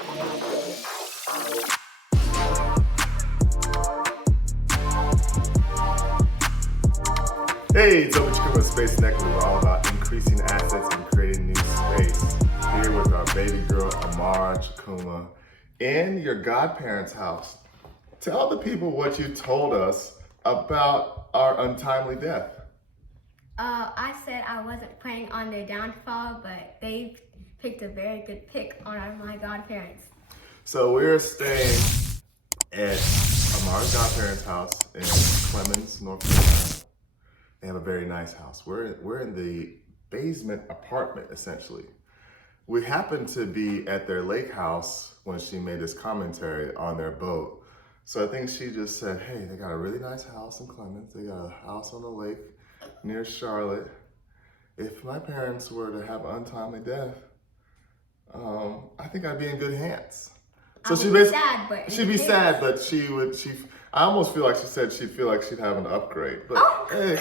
Hey, it's Obi Chukwumah, Space Connected. We're all about increasing assets and creating new space. Here with our baby girl, Amara Chukwumah, in your godparents' house. Tell the people what you told us about our untimely death. I said I wasn't planning on their downfall, but they picked a very good pick on my godparents. So we're staying at Amara's godparents' house in Clemens, North Carolina. They have a very nice house. We're in the basement apartment, essentially. We happened to be at their lake house when she made this commentary on their boat. So I think she just said, hey, they got a really nice house in Clemens. They got a house on the lake near Charlotte. If my parents were to have untimely death, I think I'd be in good hands. So she'd be sad, but I almost feel like she said she'd feel like she'd have an upgrade. But hey,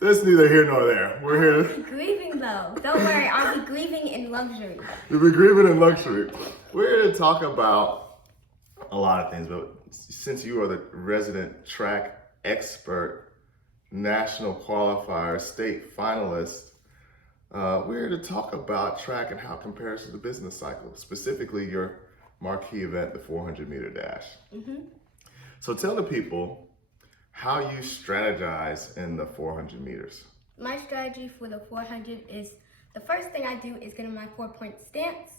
that's neither here nor there. We're here. I'll be grieving though. Don't worry, I'll be grieving in luxury. You'll be grieving in luxury. We're here to talk about a lot of things, but since you are the resident track expert, national qualifier, state finalist, we're here to talk about track and how it compares to the business cycle, specifically your marquee event, the 400-meter dash. So tell the people how you strategize in the 400 meters. My strategy for the 400 is, the first thing I do is get in my 4-point stance.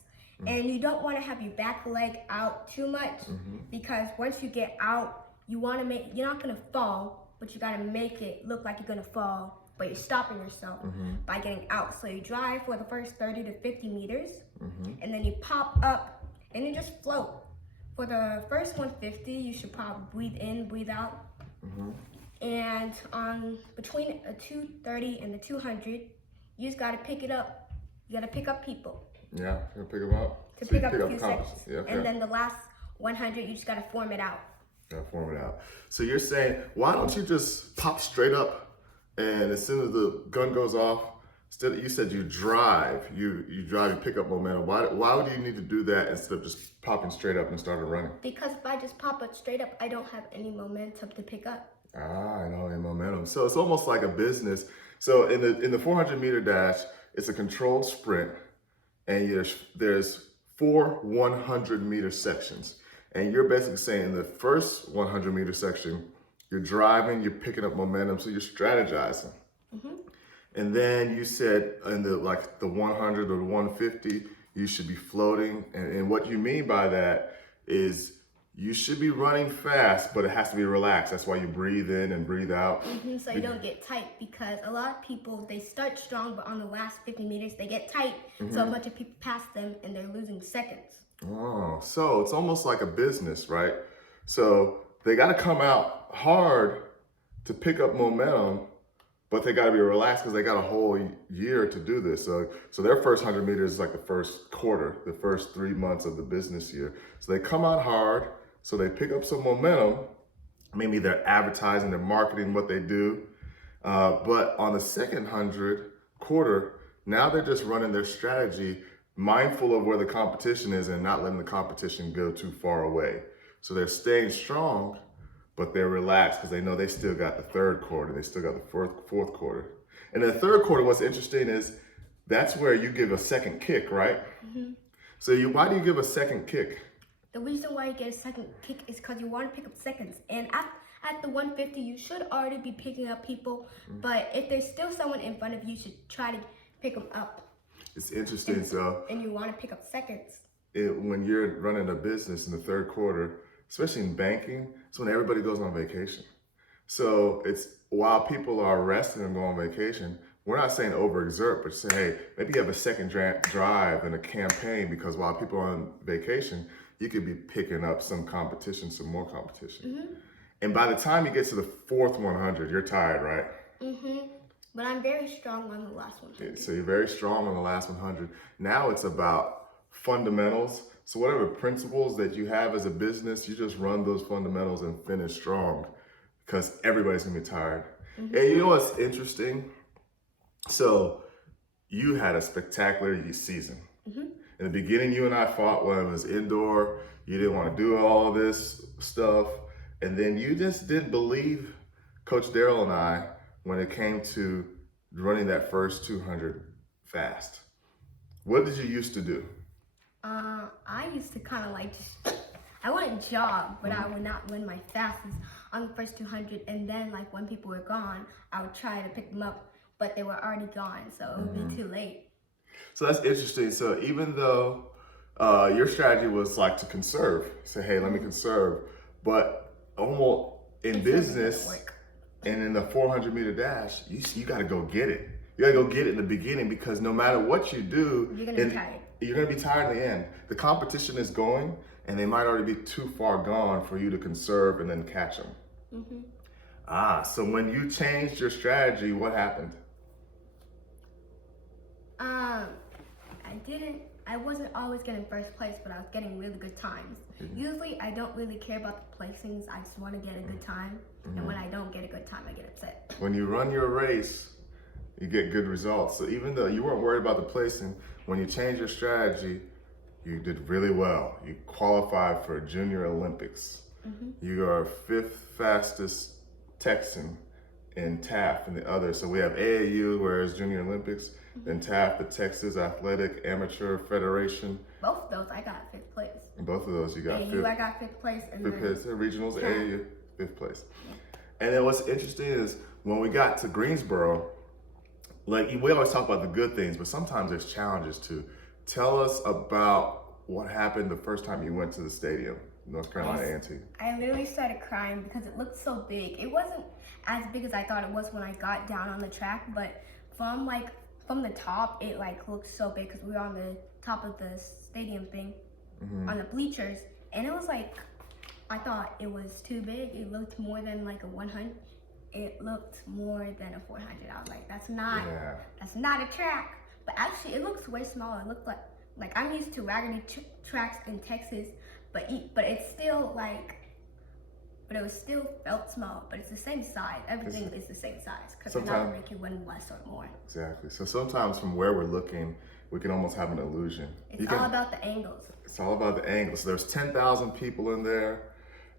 And you don't want to have your back leg out too much, because once you get out, you're not going to fall, but you got to make it look like you're going to fall, but you're stopping yourself by getting out. So you drive for the first 30 to 50 meters, and then you pop up and you just float. For the first 150, you should probably breathe in, breathe out. And between a 230 and the 200, you just got to pick it up. You got to pick up people. Yeah, you pick them up. To pick up a few seconds. And then the last 100, you just got to form it out. Form it out. So you're saying, why don't you just pop straight up, and as soon as the gun goes off, you said you drive, you pick up momentum. Why would you need to do that instead of just popping straight up and starting running? Because if I just pop it straight up, I don't have any momentum to pick up. I know, any momentum. So it's almost like a business. So in the 400-meter dash, it's a controlled sprint, and there's 4 100-meter sections. And you're basically saying in the first 100-meter section, you're driving, you're picking up momentum, so you're strategizing. And then you said in the 100 or the 150, you should be floating. And what you mean by that is you should be running fast, but it has to be relaxed. That's why you breathe in and breathe out. So you don't get tight, because a lot of people, they start strong, but on the last 50 meters, they get tight. So a bunch of people pass them and they're losing seconds. Oh, so it's almost like a business, right? So they got to come out hard to pick up momentum, but they got to be relaxed because they got a whole year to do this. So their first 100 meters is like the first quarter, the first 3 months of the business year. So they come out hard, so they pick up some momentum. Maybe they're advertising, they're marketing what they do. But on the second 100 quarter, now they're just running their strategy, mindful of where the competition is and not letting the competition go too far away. So they're staying strong, but they're relaxed because they know they still got the third quarter. They still got the fourth quarter. And the third quarter, what's interesting is that's where you give a second kick, right? So why do you give a second kick? The reason why you get a second kick is because you want to pick up seconds. And at the 150, you should already be picking up people. But if there's still someone in front of you, you should try to pick them up. It's interesting. And you want to pick up seconds. When you're running a business in the third quarter, especially in banking, it's when everybody goes on vacation. So it's while people are resting and going on vacation, we're not saying overexert, but say, hey, maybe you have a second drive in a campaign, because while people are on vacation, you could be picking up some competition, some more competition. And by the time you get to the fourth 100, you're tired, right? But I'm very strong on the last 100. So you're very strong on the last 100. Now it's about fundamentals. So whatever principles that you have as a business, you just run those fundamentals and finish strong, because everybody's gonna be tired. And you know what's interesting? So you had a spectacular season. In the beginning, you and I fought when it was indoor. You didn't want to do all this stuff. And then you just didn't believe Coach Daryl and I when it came to running that first 200 fast. What did you used to do? I used to kind of like I wouldn't jog, but I would not run my fastest on the first 200. And then like when people were gone, I would try to pick them up, but they were already gone, so it would be too late. So that's interesting. So even though your strategy was like to conserve, say, hey, let me conserve, but almost in business and in the 400-meter dash, you got to go get it. You got to go get it in the beginning, because no matter what you do, You're gonna be tired. You're going to be tired in the end. The competition is going, and they might already be too far gone for you to conserve and then catch them. So when you changed your strategy, what happened? I wasn't always getting first place, but I was getting really good times. Usually I don't really care about the placings, I just want to get a good time. And when I don't get a good time, I get upset. When you run your race, you get good results. So even though you weren't worried about the placing, when you changed your strategy, you did really well. You qualified for Junior Olympics. You are 5th fastest Texan in TAF and the others. So we have AAU, whereas Junior Olympics, then TAF, the Texas Athletic Amateur Federation. Both of those, I got 5th place. And both of those, you got AAU, 5th. I got 5th place. And 5th place, regionals, TAF. AAU, 5th place. And then what's interesting is when we got to Greensboro, like we always talk about the good things, but sometimes there's challenges too. Tell us about what happened the first time you went to the stadium, North Carolina A&T. I literally started crying because it looked so big. It wasn't as big as I thought it was when I got down on the track, but from the top, it like looked so big because we were on the top of the stadium thing, on the bleachers, and it was like, I thought it was too big. It looked more than like a 100. It looked more than a 400. I was like, that's not a track. But actually, it looks way smaller. It looked like I'm used to raggedy tracks in Texas, but it's still but it was still felt small. But it's the same size. Everything is the same size because they're not gonna make you win less or more. Exactly. So sometimes from where we're looking, we can almost have an illusion. It's all about the angles. It's all about the angles. So there's 10,000 people in there.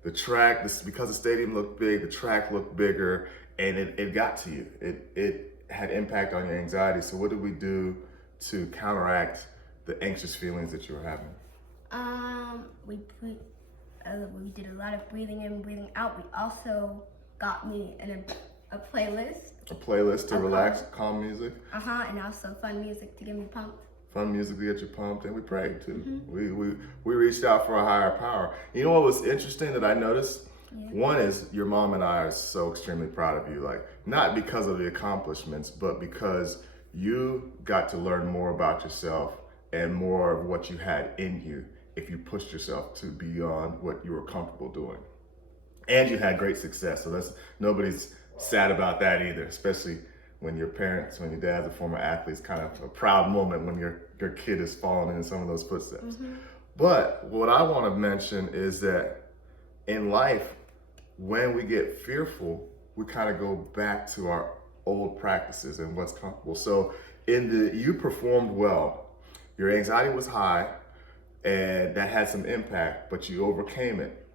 The track, because the stadium looked big, the track looked bigger, and it got to you. It had impact on your anxiety. So what did we do to counteract the anxious feelings that you were having? We did a lot of breathing in, breathing out. We also got me a playlist. A playlist to relax, calm music. And also fun music to get me pumped. Fun music to get you pumped, and we prayed too. We reached out for a higher power. You know what was interesting that I noticed? One is your mom and I are so extremely proud of you. Like, not because of the accomplishments, but because you got to learn more about yourself and more of what you had in you if you pushed yourself to beyond what you were comfortable doing. And you had great success. So nobody's sad about that either, especially when your dad's a former athlete. It's kind of a proud moment when your kid is following in some of those footsteps. But what I want to mention is that in life, when we get fearful, we kind of go back to our old practices and what's comfortable. So you performed well. Your anxiety was high, and that had some impact, but you overcame it.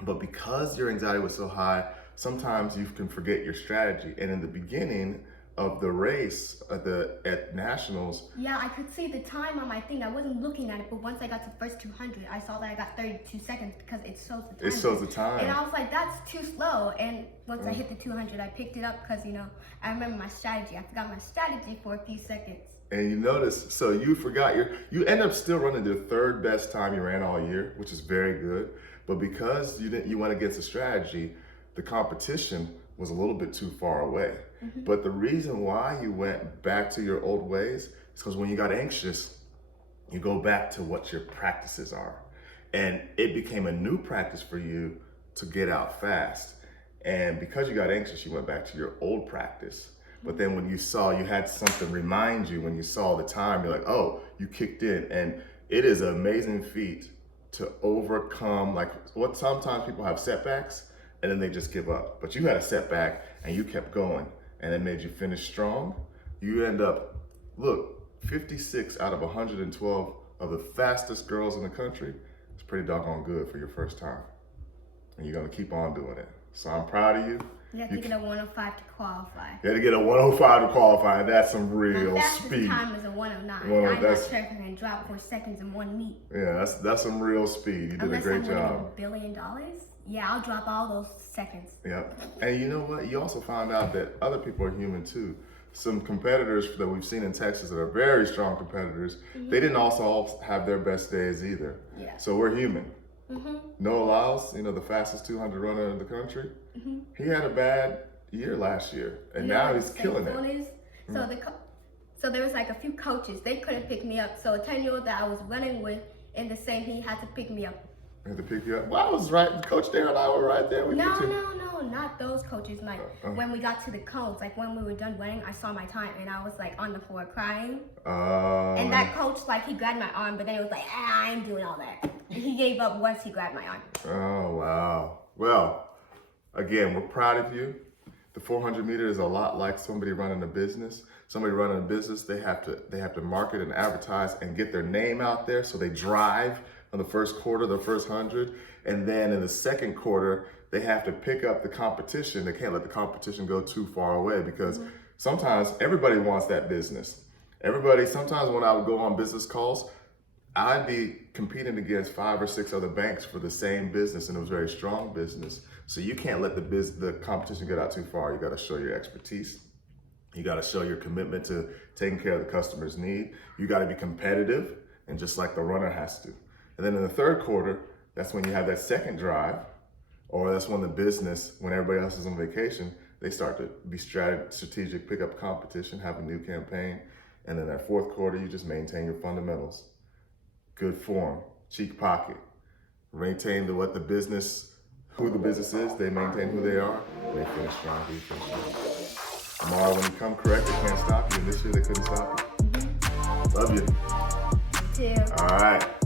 But because your anxiety was so high, sometimes you can forget your strategy. And in the beginning of the race at nationals, I could see the time on my thing. I wasn't looking at it, but once I got to the first 200, I saw that I got 32 seconds because it shows the time. It shows the time. And I was like, that's too slow. And once I hit the 200, I picked it up because, I remember my strategy. I forgot my strategy for a few seconds. And you notice, so you forgot you end up still running the 3rd best time you ran all year, which is very good. But because you went against the strategy, the competition was a little bit too far away. But the reason why you went back to your old ways is because when you got anxious, you go back to what your practices are. And it became a new practice for you to get out fast. And because you got anxious, you went back to your old practice. But then when you had something remind you, when you saw the time, you're like, oh, you kicked in. And it is an amazing feat to overcome, sometimes people have setbacks and then they just give up. But you had a setback and you kept going, and it made you finish strong. You end up, 56 out of 112 of the fastest girls in the country is pretty doggone good for your first time. And you're gonna keep on doing it. So I'm proud of you. You have to get a 105 to qualify. You had to get a 105 to qualify, and that's some real My fastest speed. time is a 109. Well, I'm not that's- sure if I can drop 4 seconds in one meet. Yeah, that's some real speed. You did Unless a great I'm winning job. $1 billion. Yeah, I'll drop all those seconds. Yep. And you know what? You also found out that other people are human too. Some competitors that we've seen in Texas that are very strong competitors, they didn't also all have their best days either. Yeah. So we're human. Mm-hmm. Noah Lyles, the fastest 200 runner in the country, he had a bad year last year, and now he's killing it. So there was like a few coaches. They couldn't pick me up. So a 10-year-old that I was running with in the same heat had to pick me up. I had to pick you up. Well, I was right. Coach Darren and I were right there with you too. No, not those coaches. Like when we got to the cones, like when we were done running, I saw my time and I was like on the floor crying. And that coach, like he grabbed my arm, but then it was like, I ain't doing all that. And he gave up once he grabbed my arm. Oh, wow. Well, again, we're proud of you. The 400 meter is a lot like somebody running a business. Somebody running a business, they have to market and advertise and get their name out there. So they drive on the first quarter, the first 100. And then in the second quarter, they have to pick up the competition. They can't let the competition go too far away because sometimes everybody wants that business. Sometimes when I would go on business calls, I'd be competing against 5 or 6 other banks for the same business, and it was very strong business. So you can't let the competition get out too far. You got to show your expertise. You got to show your commitment to taking care of the customer's need. You got to be competitive, and just like the runner has to. And then in the third quarter, that's when you have that second drive, or that's when the business, when everybody else is on vacation, they start to be strategic, pick up competition, have a new campaign. And then that fourth quarter, you just maintain your fundamentals. Good form, cheek pocket, maintain who the business is, they maintain who they are, and they finish strong, you finish strong. Amara, when you come correct, they can't stop you. This year they couldn't stop you. Love you. Too. All right.